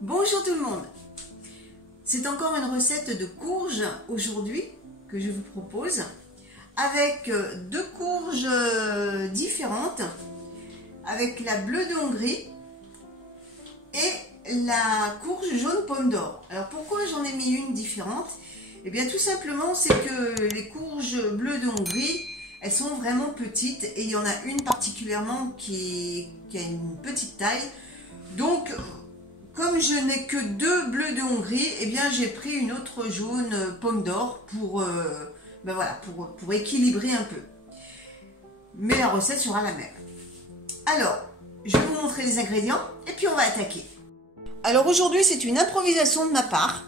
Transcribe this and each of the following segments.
Bonjour tout le monde, c'est encore une recette de courges aujourd'hui que je vous propose avec deux courges différentes, avec la bleue de Hongrie et la courge jaune pomme d'or. Alors pourquoi j'en ai mis une différente? Eh bien tout simplement c'est que les courges bleues de Hongrie, elles sont vraiment petites et il y en a une particulièrement qui a une petite taille. Donc comme je n'ai que deux bleus de Hongrie, eh bien j'ai pris une autre jaune pomme d'or pour, pour équilibrer un peu. Mais la recette sera la même. Alors, je vais vous montrer les ingrédients et puis on va attaquer. Alors aujourd'hui c'est une improvisation de ma part.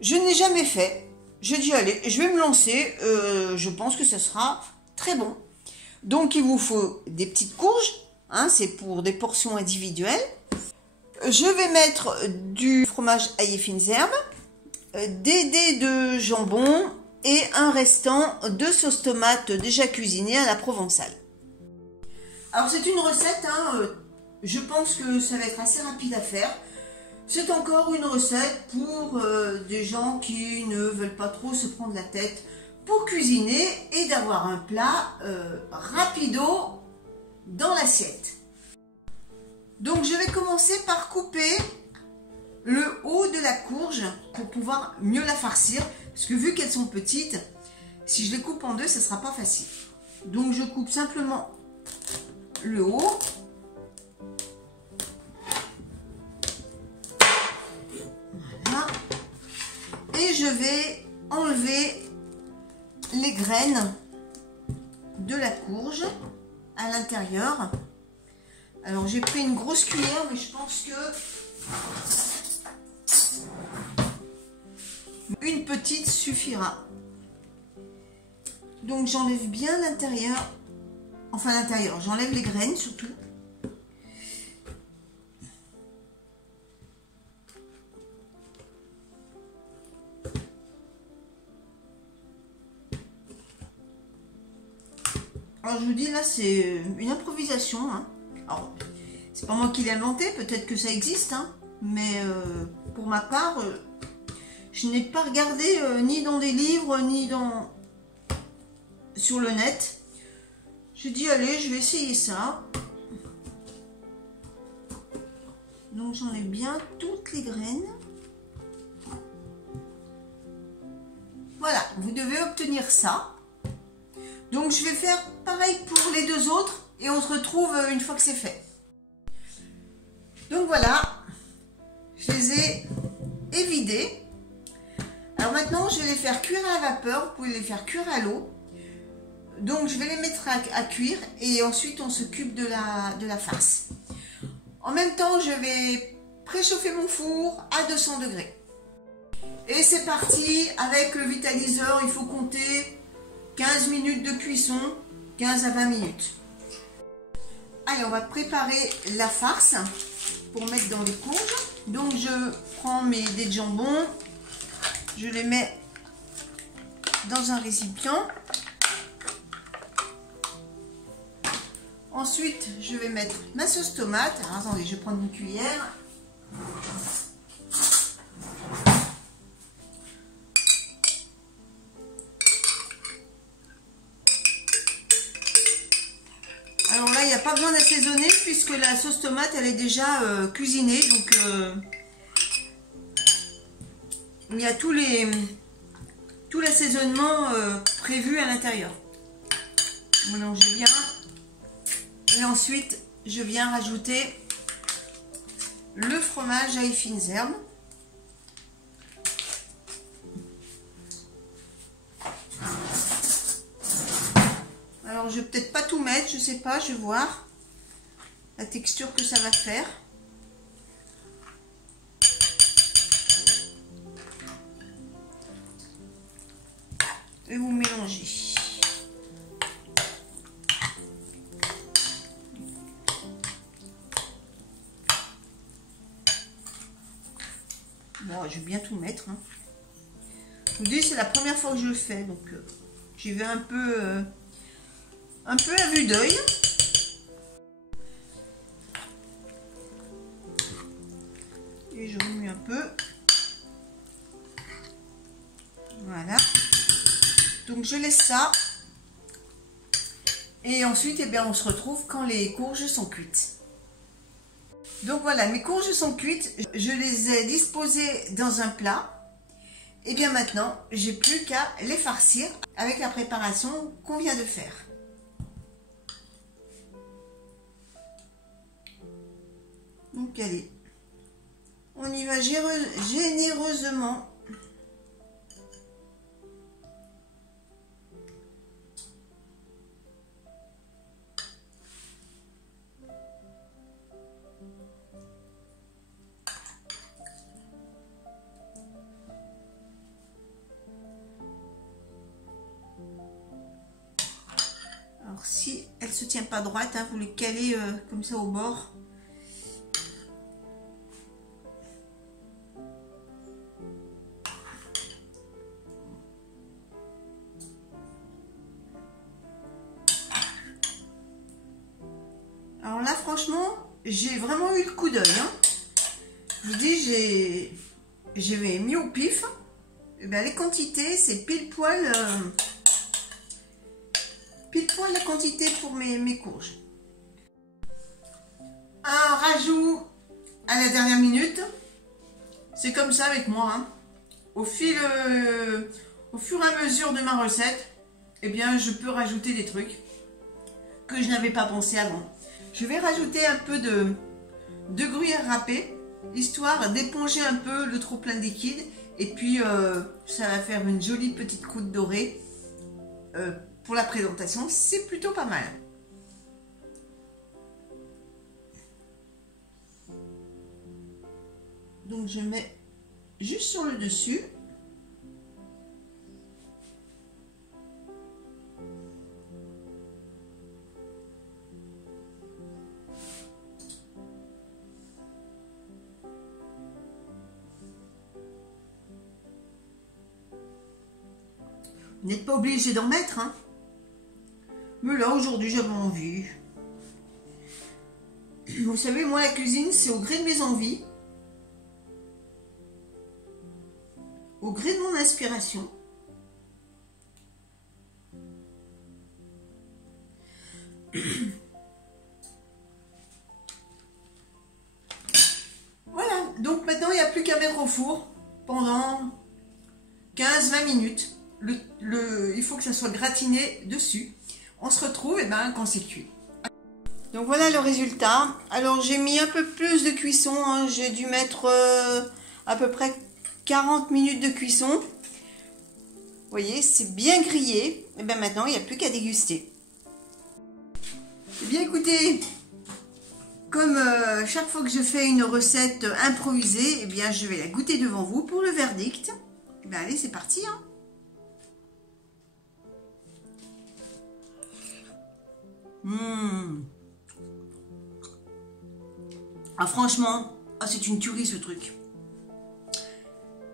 Je n'ai jamais fait. J'ai dit allez, je vais me lancer. Je pense que ce sera très bon. Donc il vous faut des petites courges. Hein, c'est pour des portions individuelles. Je vais mettre du fromage aillé fines herbes, des dés de jambon et un restant de sauce tomate déjà cuisinée à la provençale. Alors c'est une recette, je pense que ça va être assez rapide à faire. C'est encore une recette pour des gens qui ne veulent pas trop se prendre la tête pour cuisiner et d'avoir un plat rapido dans l'assiette. Donc je vais commencer par couper le haut de la courge pour pouvoir mieux la farcir. Parce que vu qu'elles sont petites, si je les coupe en deux, ce ne sera pas facile. Donc je coupe simplement le haut. Voilà. Et je vais enlever les graines de la courge à l'intérieur. Alors j'ai pris une grosse cuillère, mais je pense que une petite suffira. Donc j'enlève bien l'intérieur, enfin l'intérieur, j'enlève les graines surtout. Alors je vous dis là c'est une improvisation, hein. Alors, c'est pas moi qui l'ai inventé, peut-être que ça existe, hein, mais pour ma part, je n'ai pas regardé ni dans des livres, ni sur le net. J'ai dit, allez, je vais essayer ça. Donc, j'enlève bien toutes les graines. Voilà, vous devez obtenir ça. Donc, je vais faire pareil pour les deux autres. Et on se retrouve une fois que c'est fait. Donc voilà, je les ai évidés. Alors maintenant, je vais les faire cuire à la vapeur. Vous pouvez les faire cuire à l'eau. Donc je vais les mettre à cuire et ensuite on s'occupe de la farce. En même temps, je vais préchauffer mon four à 200 degrés. Et c'est parti avec le vitaliseur. Il faut compter 15 minutes de cuisson, 15 à 20 minutes. Allez, on va préparer la farce pour mettre dans les courges. Donc, je prends mes dés de jambon, je les mets dans un récipient. Ensuite, je vais mettre ma sauce tomate. Alors, attendez, je vais prendre une cuillère. Alors là, il n'y a pas besoin d'assaisonner puisque la sauce tomate, elle est déjà cuisinée. Donc, il y a tout l'assaisonnement prévu à l'intérieur. On mélange bien. Et ensuite, je viens rajouter le fromage aillé fines herbes. Alors, je vais peut-être pas tout mettre, je sais pas, je vais voir la texture que ça va faire. Et vous mélangez. Bon, je vais bien tout mettre. Hein. Je vous dis, c'est la première fois que je le fais, donc j'y vais un peu à vue d'œil. Et je remue un peu. Voilà. Donc je laisse ça. Et ensuite, eh bien, on se retrouve quand les courges sont cuites. Donc voilà, mes courges sont cuites. Je les ai disposées dans un plat. Et bien maintenant, j'ai plus qu'à les farcir avec la préparation qu'on vient de faire. Donc allez, on y va généreusement. Alors si elle se tient pas droite, hein, vous les calez comme ça au bord. Alors là, franchement, j'ai vraiment eu le coup d'œil. Hein. Je vous dis, j'ai mis au pif. Et bien, les quantités, c'est pile poil la quantité pour mes courges. Un rajout à la dernière minute. C'est comme ça avec moi. Hein. Au fur et à mesure de ma recette, eh bien, je peux rajouter des trucs que je n'avais pas pensé avant. Je vais rajouter un peu de gruyère râpée, histoire d'éponger un peu le trop plein de liquide. Et puis, ça va faire une jolie petite croûte dorée pour la présentation. C'est plutôt pas mal. Donc, je mets juste sur le dessus. Vous n'êtes pas obligé d'en mettre, hein. Mais là, aujourd'hui, j'avais envie. Vous savez, moi, la cuisine, c'est au gré de mes envies. Au gré de mon inspiration. Voilà, donc maintenant, il n'y a plus qu'à mettre au four pendant 15-20 minutes. Il faut que ça soit gratiné dessus. On se retrouve quand c'est cuit. Donc voilà le résultat. Alors j'ai mis un peu plus de cuisson. Hein. J'ai dû mettre à peu près 40 minutes de cuisson. Vous voyez, c'est bien grillé. Et bien maintenant, il n'y a plus qu'à déguster. Eh bien écoutez, comme chaque fois que je fais une recette improvisée, eh bien je vais la goûter devant vous pour le verdict. Eh bien allez, c'est parti. Hein. Ah franchement, c'est une tuerie ce truc.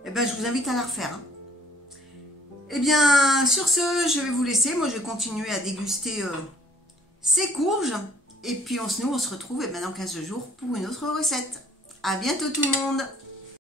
Eh bien je vous invite à la refaire. Hein. Eh bien sur ce, je vais vous laisser. Moi je vais continuer à déguster ces courges. Et puis nous on se retrouve dans 15 jours pour une autre recette. À bientôt tout le monde.